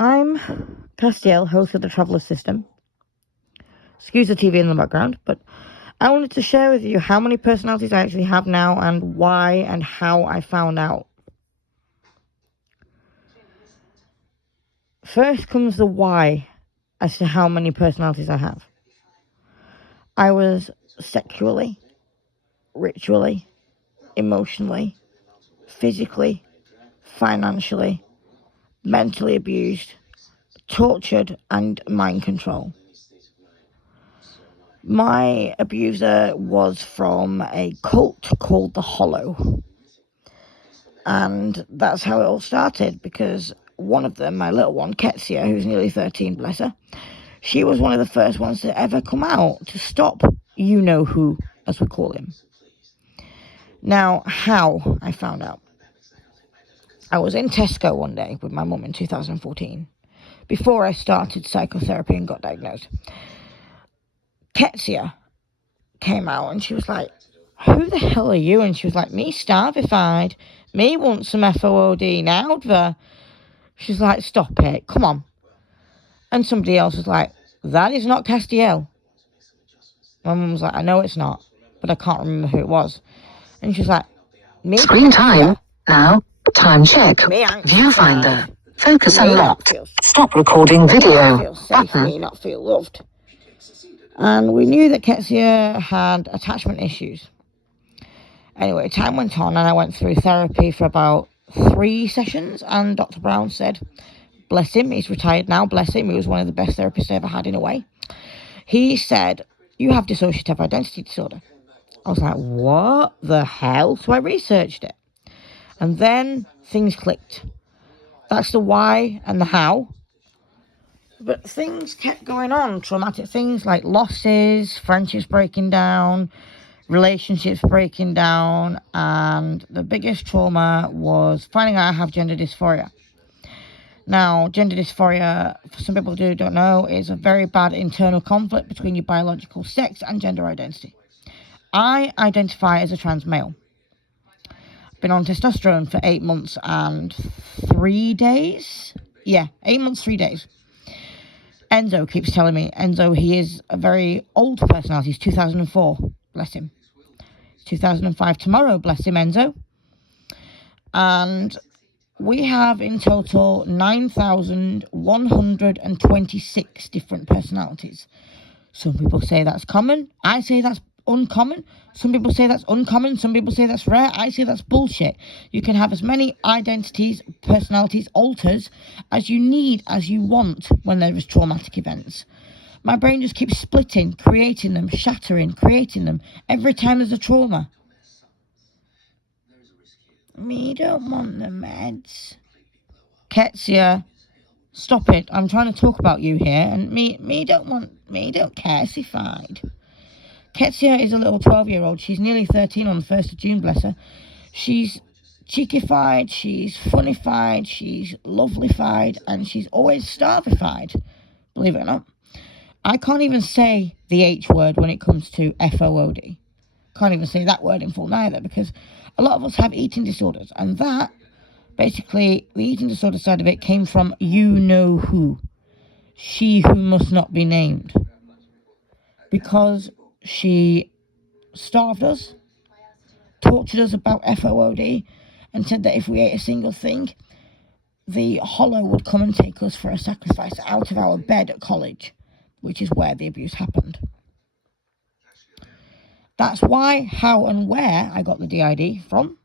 I'm Castiel, host of the Traveller System. Excuse the TV in the background, but I wanted to share with you how many personalities I actually have now and why and how I found out. First comes the why as to how many personalities I have. I was sexually, ritually, emotionally, physically, financially, mentally abused, tortured, and mind control. My abuser was from a cult called the Hollow. And that's how it all started, because one of them, my little one, Ketsia, who's nearly 13, bless her, she was one of the first ones to ever come out to stop you-know-who, as we call him. Now, how I found out. I was in Tesco one day with my mum in 2014, before I started psychotherapy and got diagnosed. Ketsia came out and she was like, "Who the hell are you?" And she was like, "Me starvified. Me want some FOOD now, Adva." She's like, "Stop it, come on." And somebody else was like, "That is not Castiel." My mum was like, "I know it's not, but I can't remember who it was." And she was like, "Me Screen time. Castiel. Now, time check. Me anxious. Viewfinder. Focus Me unlocked. Stop recording me video. not feel safe. Button. Me not feel loved." And we knew that Ketsia had attachment issues. Anyway, time went on and I went through therapy for about 3 sessions, and Dr. Brown said, bless him, he's retired now, bless him, he was one of the best therapists I ever had in a way. He said, "You have dissociative identity disorder." I was like, what the hell? So I researched it. And then things clicked. That's the why and the how. But things kept going on. Traumatic things like losses, friendships breaking down, relationships breaking down, and the biggest trauma was finding out I have gender dysphoria. Now, gender dysphoria, for some people who don't know, is a very bad internal conflict between your biological sex and gender identity. I identify as a trans male. I've been on testosterone for 8 months and 3 days. 8 months, 3 days. Enzo keeps telling me, Enzo, he is a very old personality. He's 2004, bless him. 2005 tomorrow, bless him, Enzo. And we have in total 9,126 different personalities. Some people say that's common. I say that's uncommon. Some people say that's uncommon. Some people say that's rare. I say that's bullshit. You can have as many identities, personalities, alters as you need, as you want when there is traumatic events. My brain just keeps splitting, creating them, shattering, creating them every time there's a trauma. Me don't want the meds. Ketsia, stop it. I'm trying to talk about you here, and me don't calcified. Ketsia is a little 12-year-old. She's nearly 13 on the 1st of June, bless her. She's cheekified, she's funnified, she's lovelyfied, and she's always starvified, believe it or not. I can't even say the H word when it comes to FOOD. Can't even say that word in full neither, because a lot of us have eating disorders, and that, basically, the eating disorder side of it came from you-know-who. She who must not be named. Because she starved us, tortured us about FOOD, and said that if we ate a single thing, the Hollow would come and take us for a sacrifice out of our bed at college, which is where the abuse happened. That's why, how, and where I got the DID from.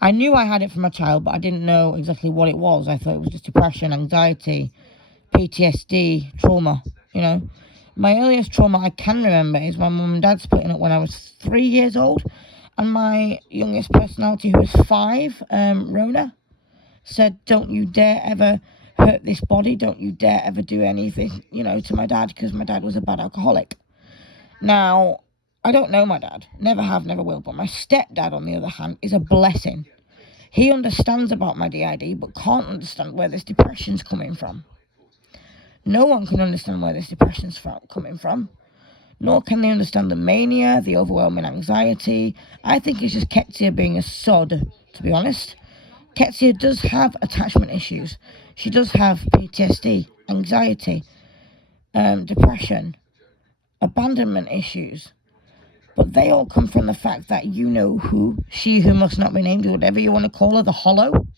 I knew I had it from a child, but I didn't know exactly what it was. I thought it was just depression, anxiety, PTSD, trauma, My earliest trauma I can remember is my mum and dad splitting up when I was 3 years old, and my youngest personality, who was 5, Rona, said, "Don't you dare ever hurt this body, don't you dare ever do anything, to my dad," because my dad was a bad alcoholic. Now, I don't know my dad, never have, never will, but my stepdad, on the other hand, is a blessing. He understands about my DID, but can't understand where this depression's coming from. No one can understand where this depression's coming from, nor can they understand the mania, the overwhelming anxiety. I think it's just Ketsia being a sod, to be honest. Ketsia does have attachment issues. She does have PTSD, anxiety, depression, abandonment issues. But they all come from the fact that you-know-who, she who must not be named, whatever you want to call her, the Hollow,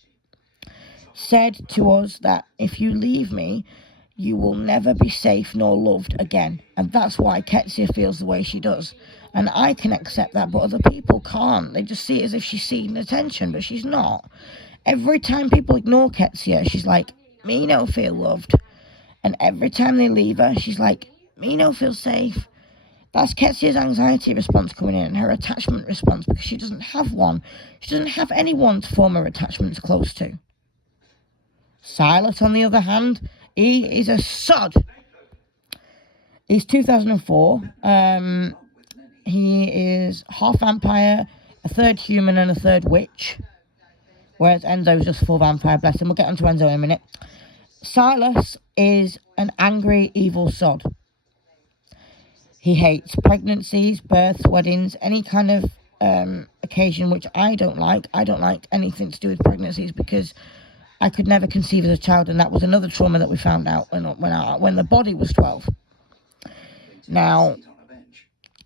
said to us that if you leave me, you will never be safe nor loved again. And that's why Ketsia feels the way she does. And I can accept that, but other people can't. They just see it as if she's seeking attention, but she's not. Every time people ignore Ketsia, she's like, me no feel loved. And every time they leave her, she's like, me no feel safe. That's Ketsia's anxiety response coming in, and her attachment response, because she doesn't have one. She doesn't have anyone to form her attachments close to. Silas, on the other hand, he is a sod. He's 2004. He is half vampire, a third human, and a third witch. Whereas Enzo's just full vampire, bless him. We'll get onto Enzo in a minute. Silas is an angry, evil sod. He hates pregnancies, births, weddings, any kind of occasion which I don't like. I don't like anything to do with pregnancies because I could never conceive as a child, and that was another trauma that we found out when the body was 12. Now,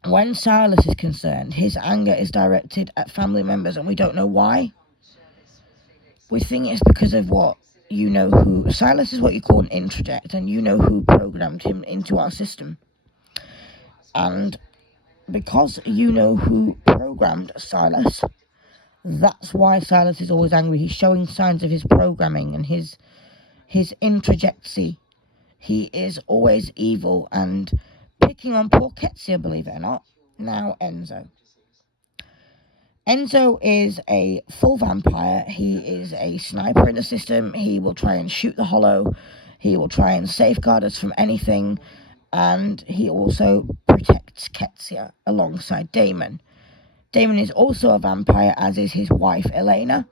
when Silas is concerned, his anger is directed at family members, and we don't know why. We think it's because of what you-know-who. Silas is what you call an introject, and you-know-who programmed him into our system. And because you-know-who programmed Silas, that's why Silas is always angry. He's showing signs of his programming and his introjeccy. He is always evil and picking on poor Ketsia, believe it or not. Now, Enzo. Enzo is a full vampire. He is a sniper in the system. He will try and shoot the Hollow. He will try and safeguard us from anything. And he also protects Ketsia alongside Damon. Damon is also a vampire, as is his wife, Elena.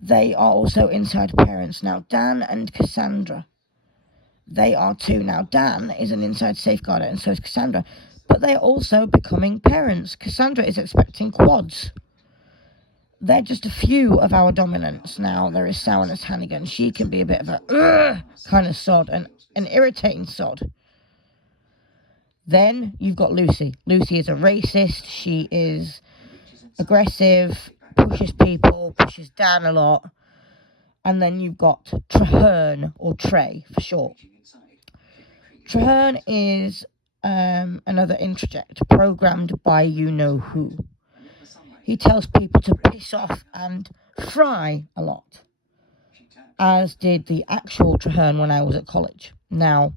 They are also inside parents. Now, Dan and Cassandra, they are too. Now, Dan is an inside safeguarder, and so is Cassandra. But they're also becoming parents. Cassandra is expecting quads. They're just a few of our dominants. Now, there is Sourness Hannigan. She can be a bit of a kind of sod, an irritating sod. Then you've got Lucy. Lucy is a racist. She is aggressive, pushes people, pushes Dan a lot. And then you've got Treherne, or Trey for short. Treherne is another introject programmed by you-know-who. He tells people to piss off and fry a lot, as did the actual Treherne when I was at college. Now,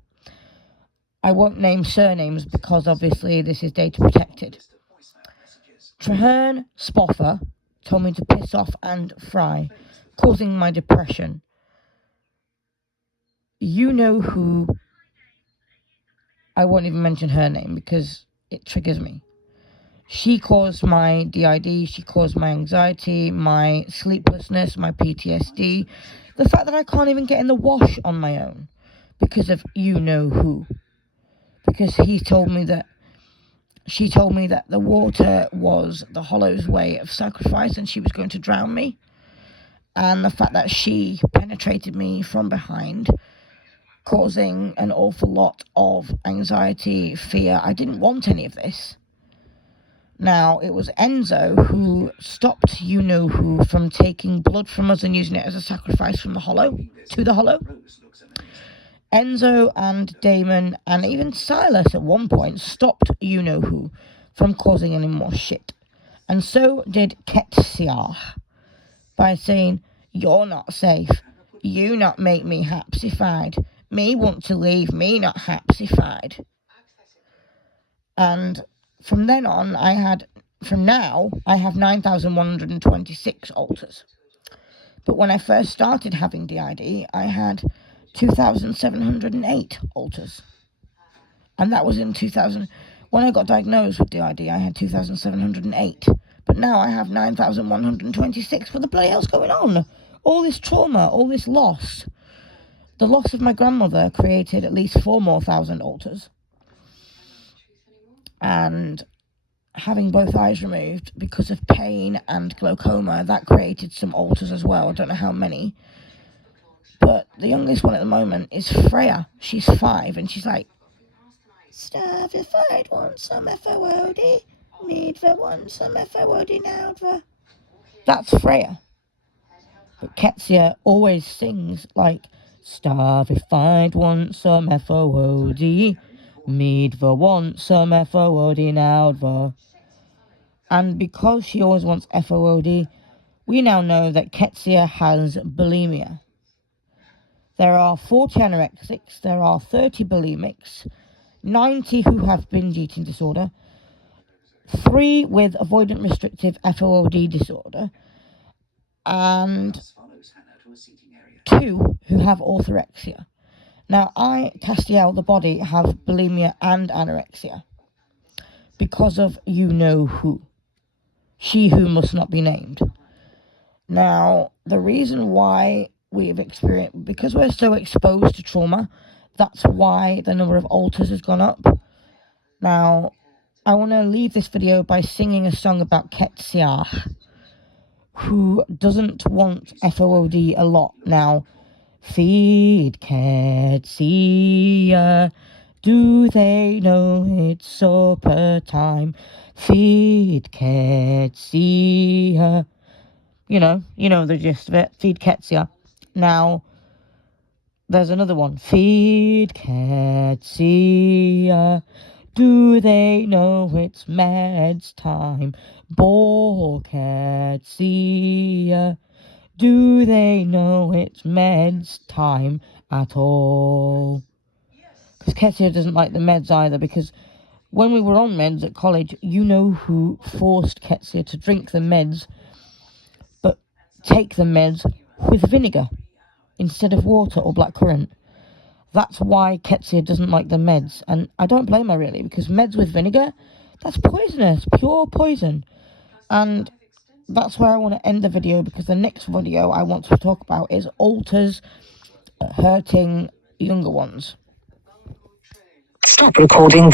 I won't name surnames because obviously this is data protected. Treherne Spoffer told me to piss off and fry, causing my depression. You-know-who, I won't even mention her name because it triggers me. She caused my DID, she caused my anxiety, my sleeplessness, my PTSD, the fact that I can't even get in the wash on my own because of you-know-who. Because she told me that the water was the Hollow's way of sacrifice and she was going to drown me. And the fact that she penetrated me from behind, causing an awful lot of anxiety, fear. I didn't want any of this. Now, it was Enzo who stopped you-know-who from taking blood from us and using it as a sacrifice from the Hollow, to the Hollow. Enzo and Damon and even Silas at one point stopped you-know-who from causing any more shit. And so did Ketsia by saying, you're not safe. You not make me hapsified. Me want to leave, me not hapsified. And from then on, I have 9,126 alters. But when I first started having DID, I had 2,708 alters. And that was in 2000. When I got diagnosed with DID, I had 2,708. But now I have 9,126. What the bloody hell's going on? All this trauma, all this loss. The loss of my grandmother created at least 4,000 more alters. And having both eyes removed because of pain and glaucoma. That created some alters as well. I don't know how many. But the youngest one at the moment is Freya. She's 5, and she's like, Starvified want some FOOD, need for one some FOOD now. That's Freya. But Ketsia always sings like, Starvified want some FOOD, need for want some FOOD now. And because she always wants FOOD, we now know that Ketsia has bulimia. There are 40 anorexics, there are 30 bulimics, 90 who have binge eating disorder, 3 with avoidant restrictive FOOD disorder, and 2 who have orthorexia. Now, I, Castiel, the body, have bulimia and anorexia because of you know who. She who must not be named. Now, the reason why we've experienced, because we're so exposed to trauma, that's why the number of alters has gone up. Now, I want to leave this video by singing a song about Ketsia, who doesn't want FOOD a lot. Now, feed Ketsia, do they know it's supper time? Feed Ketsia. You know the gist of it. Feed Ketsia. Now, there's another one. Feed Ketsia. Do they know it's meds time? Bore Ketsia. Do they know it's meds time at all? Because Ketsia doesn't like the meds either, because when we were on meds at college, you know who forced Ketsia to drink the meds, but take the meds with vinegar instead of water or blackcurrant. That's why Ketsia doesn't like the meds, and I don't blame her really, because meds with vinegar, that's poisonous, pure poison. And that's where I want to end the video, because the next video I want to talk about is alters hurting younger ones. Stop recording.